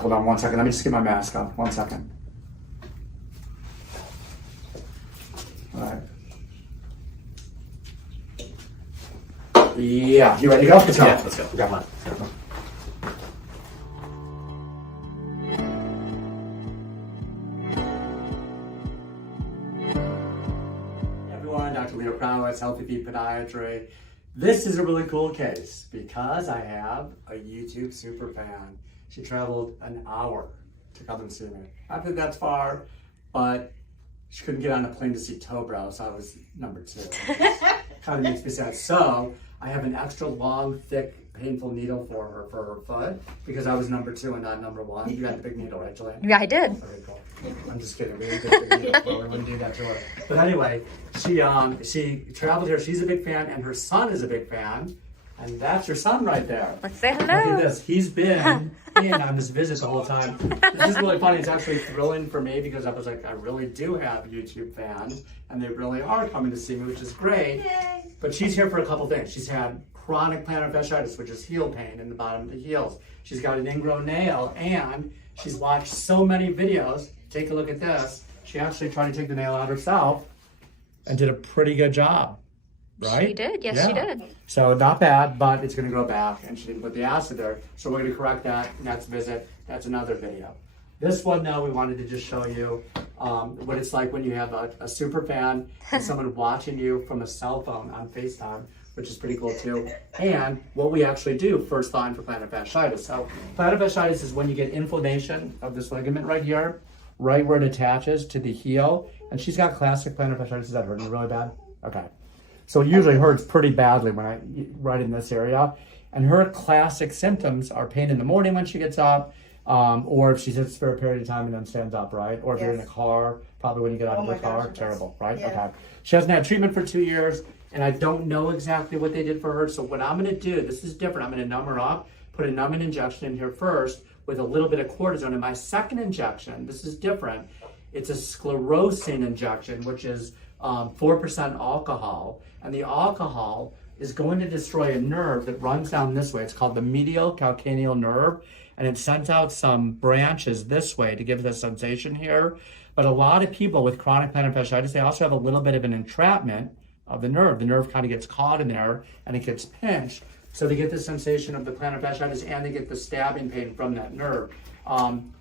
Hold on 1 second. Let me just get my mask on. 1 second. All right. Yeah, you ready to go? Let's go. Yeah, let's go. Come on. Hey everyone, Dr. Leo Krawitz, Healthy Feet Podiatry. This is a really cool case because I have a YouTube super fan. She traveled an hour to come and see me. Not that that's far, but she couldn't get on a plane to see Tobro, so I was number 2. Kind of makes me sad. So I have an extra long, thick, painful needle for her foot because I was number 2 and not number 1. You got the big needle, right, Jillian? Yeah, I did. Very cool. I'm just kidding. We didn't get the big needle. We wouldn't do that to her. But anyway, she traveled here. She's a big fan, and her son is a big fan. And that's your son right there. Let's say hello. Look at this. He's been in on this visit the whole time. This is really funny. It's actually thrilling for me because I was like, I really do have YouTube fans, and they really are coming to see me, which is great. Yay. But she's here for a couple things. She's had chronic plantar fasciitis, which is heel pain in the bottom of the heels. She's got an ingrown nail, and she's watched so many videos. Take a look at this. She actually tried to take the nail out herself and did a pretty good job. Right? She did, yes, Yeah. she did. So not bad, but it's going to grow back, and she didn't put the acid there. So we're going to correct that next visit. That's another video. This one now we wanted to just show you what it's like when you have a super fan and someone watching you from a cell phone on FaceTime, which is pretty cool too. And what we actually do first line for plantar fasciitis. So plantar fasciitis is when you get inflammation of this ligament right here, right where it attaches to the heel. And she's got classic plantar fasciitis. Is that hurting you really bad? Okay. So it usually hurts pretty badly when right in this area. And her classic symptoms are pain in the morning when she gets up, or if she sits for a period of time and then stands up, right? Or if you're in a car, probably when you get out of the car, terrible, right? Yeah. Okay. She hasn't had treatment for 2 years, and I don't know exactly what they did for her. So what I'm gonna do, this is different. I'm gonna numb her up, put a numbing injection in here first with a little bit of cortisone. And my second injection, this is different. It's a sclerosing injection, which is 4% alcohol, and the alcohol is going to destroy a nerve that runs down this way. It's called the medial calcaneal nerve, and it sends out some branches this way to give the sensation here. But a lot of people with chronic plantar fasciitis, they also have a little bit of an entrapment of the nerve. The nerve kind of gets caught in there, and it gets pinched. So they get the sensation of the plantar fasciitis, and they get the stabbing pain from that nerve.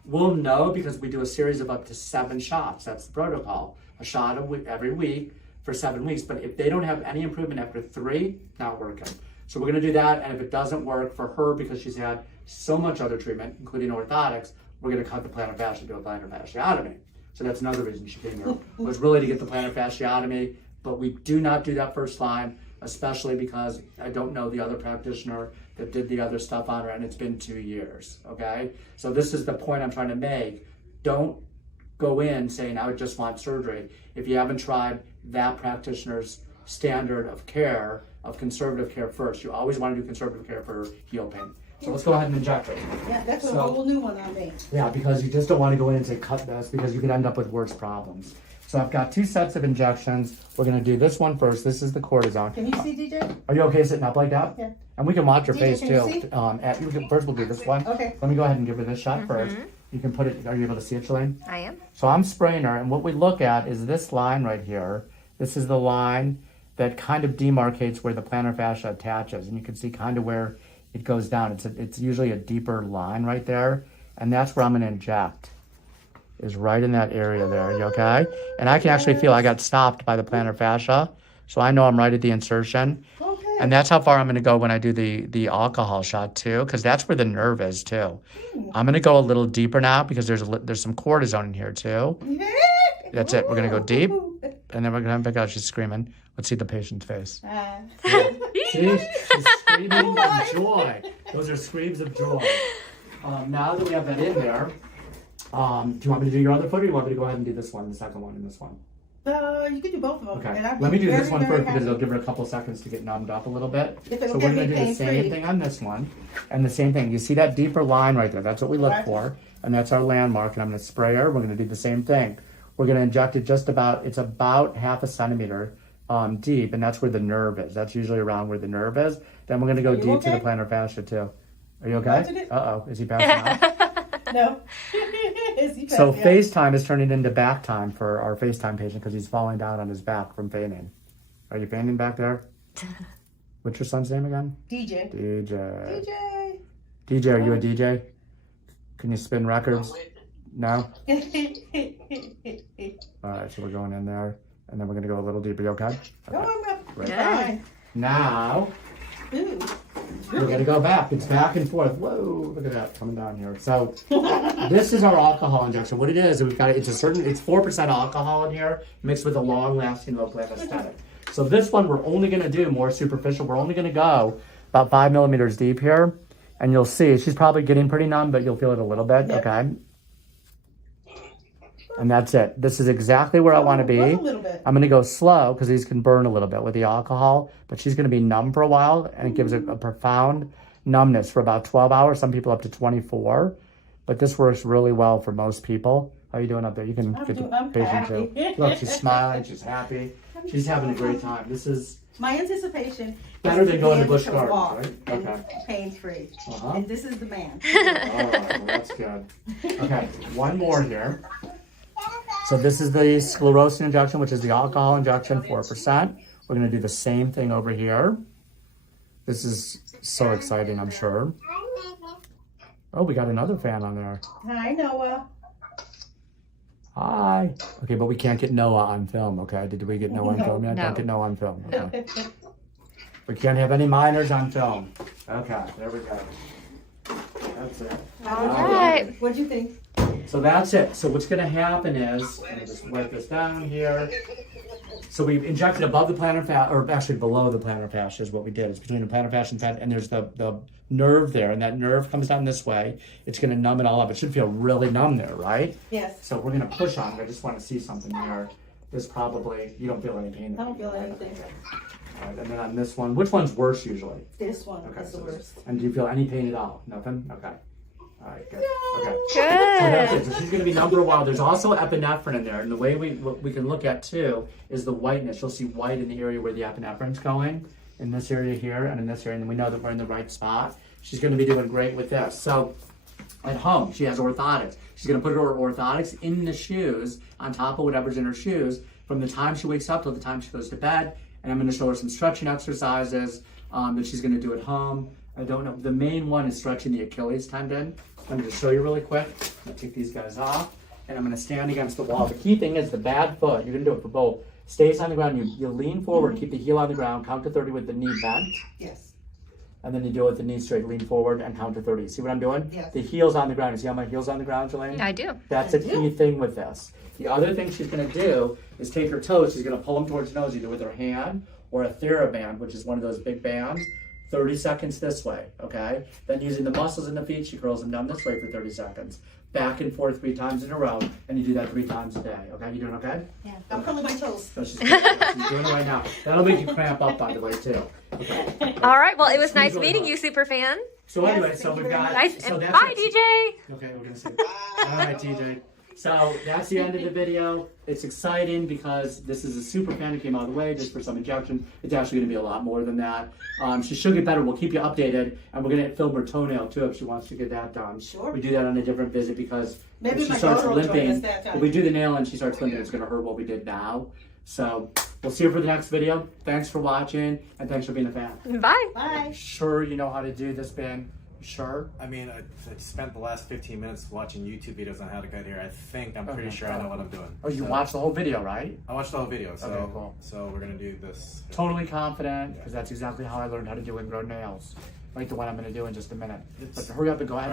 We'll know because we do a series of up to 7 shots. That's the protocol. A shot every week for 7 weeks. But if they don't have any improvement after 3, not working. So we're going to do that. And if it doesn't work for her because she's had so much other treatment, including orthotics, we're going to cut the plantar fascia, do a plantar fasciotomy. So that's another reason she came here, was really to get the plantar fasciotomy. But we do not do that first line, especially because I don't know the other practitioner that did the other stuff on her, and it's been 2 years, okay? So this is the point I'm trying to make. Don't go in saying, I would just want surgery if you haven't tried that practitioner's standard of care, of conservative care first. You always want to do conservative care for heel pain. So let's go ahead and inject it. Yeah, that's a whole new one on me. Yeah, because you just don't want to go in and say cut this because you can end up with worse problems. So I've got 2 sets of injections. We're going to do this one first. This is the cortisone. Can you see, DJ? Are you okay sitting up like that? Yeah. And we can watch your DJ, face can you too. see? First we'll do this one. Okay. Let me go ahead and give her this shot first. You can put it, are you able to see it, Shalane? I am. So I'm spraying her, and what we look at is this line right here. This is the line that kind of demarcates where the plantar fascia attaches, and you can see kind of where it goes down. It's usually a deeper line right there, and that's where I'm going to inject, is right in that area there. You okay? And I can actually feel I got stopped by the plantar fascia, so I know I'm right at the insertion. Okay. And that's how far I'm going to go when I do the alcohol shot too, because that's where the nerve is too. I'm going to go a little deeper now because there's some cortisone in here too. That's it. We're going to go deep, and then we're going to pick out. She's screaming. Let's see the patient's face. See, she's screaming in joy. Those are screams of joy. Now that we have that in there, do you want me to do your other foot, or do you want me to go ahead and do this one, the second one, and this one? You can do both of them. Okay, And I'd let be me do this very, one very first because happy. it'll give her a couple seconds to get numbed up a little bit. If it'll So we're get going me to do the same pain-free. thing on this one, and the same thing. You see that deeper line right there? That's what we look Right. for, and that's our landmark. And I'm going to spray her. We're going to do the same thing. We're going to inject it it's about 1/2 centimeter deep, and that's where the nerve is. That's usually around where the nerve is. Then we're going to go Are you deep to the okay? plantar fascia too. Are you okay? Watching it? Uh-oh, is he passing out? No. So FaceTime is turning into back time for our FaceTime patient because he's falling down on his back from fainting. Are you fainting back there? What's your son's name again? DJ. DJ. DJ, are you a DJ? Can you spin records? No? Alright, so we're going in there. And then we're going to go a little deeper. You okay? Great. Now, Ooh. we're going to go back. It's back and forth. Whoa, look at that coming down here. So, this is our alcohol injection. What it is, it's 4% alcohol in here mixed with a long-lasting local anesthetic. So this one we're only going to do more superficial. We're only going to go about 5 millimeters deep here. And you'll see, she's probably getting pretty numb, but you'll feel it a little bit, okay? And that's it. This is exactly where I want to be. A little bit. I'm going to go slow because these can burn a little bit with the alcohol, but she's going to be numb for a while, and it gives a profound numbness for about 12 hours, some people up to 24. But this works really well for most people. How are you doing up there? You can get the patient too. Look, she's smiling, she's happy. She's having a great time. This is my anticipation. better than going to Busch Gardens, right? And pain-free. And this is the man. All right, well, that's good. Okay, one more here. So this is the sclerosing injection, which is the alcohol injection, 4%. We're going to do the same thing over here. This is so exciting, I'm sure. Oh, we got another fan on there. Hi, Noah. Hi. Okay, but we can't get Noah on film, okay? Did we get Noah on film yet? No. Don't get Noah on film. Okay. We can't have any minors on film. Okay, there we go. That's it. All right. What'd you think? So that's it. So what's going to happen is, let me just wipe this down here. So we've injected above the plantar fascia, or actually below the plantar fascia is what we did. It's between the plantar fascia and fat, and there's the nerve there, and that nerve comes down this way. It's going to numb it all up. It should feel really numb there, right? Yes. So we're going to push on it. I just want to see something there. There's probably, you don't feel any pain there. I don't feel anything. All right, and then on this one, which one's worse usually? This one Okay, is the so worst. and do you feel any pain at all? Nothing? Okay. All right, good. Okay. Good. So that's it. So she's going to be numb for a while. There's also epinephrine in there. And the way what we can look at too is the whiteness. You'll see white in the area where the epinephrine's going, in this area here and in this area. And we know that we're in the right spot. She's going to be doing great with this. So at home, she has orthotics. She's going to put her orthotics in the shoes on top of whatever's in her shoes from the time she wakes up till the time she goes to bed. And I'm going to show her some stretching exercises that she's going to do at home. I don't know. The main one is stretching the Achilles tendon. I'm going to show you really quick. I'm going to take these guys off, and I'm going to stand against the wall. The key thing is the bad foot. You're going to do it for both. Stays on the ground. You lean forward, keep the heel on the ground, count to 30 with the knee bent. Yes. And then you do it with the knee straight, lean forward, and count to 30. See what I'm doing? Yes. The heel's on the ground. You see how my heel's on the ground, Jelaine? I do. That's a key thing with this. The other thing she's going to do is take her toes. She's going to pull them towards her nose, either with her hand or a TheraBand, which is one of those big bands. 30 seconds this way, okay? Then using the muscles in the feet, she curls them down this way for 30 seconds. Back and forth 3 times in a row, and you do that 3 times a day, okay? You doing okay? Yeah. I'm pulling my toes. So she's doing it right now. That'll make you cramp up, by the way, too. Okay. All right. Well, it was nice really meeting hot. you, super fan. So anyway, Yes, so thank you we've very got... Nice. So And that's bye, it. DJ. Okay, we're gonna say all right, TJ. So that's the end of the video. It's exciting because this is a super fan who came all the way just for some injection. It's actually gonna be a lot more than that. She should get better. We'll keep you updated, and we're gonna film her toenail too if she wants to get that done. Sure. We do that on a different visit because Maybe if she my starts daughter will join limping, us that time. if we do the nail and she starts limping, it's gonna hurt what we did now. So we'll see you for the next video. Thanks for watching, and thanks for being a fan. Bye. Bye. Sure, you know how to do this, Ben? Sure. I mean, I spent the last 15 minutes watching YouTube videos on how to get here. I'm pretty sure I know what I'm doing. Oh, you So, watched the whole video, right? I watched the whole video, so Okay, cool. so we're gonna do this. Totally confident, because that's exactly how I learned how to do ingrown nails. Like the one I'm going to do in just a minute. But hurry up and go ahead.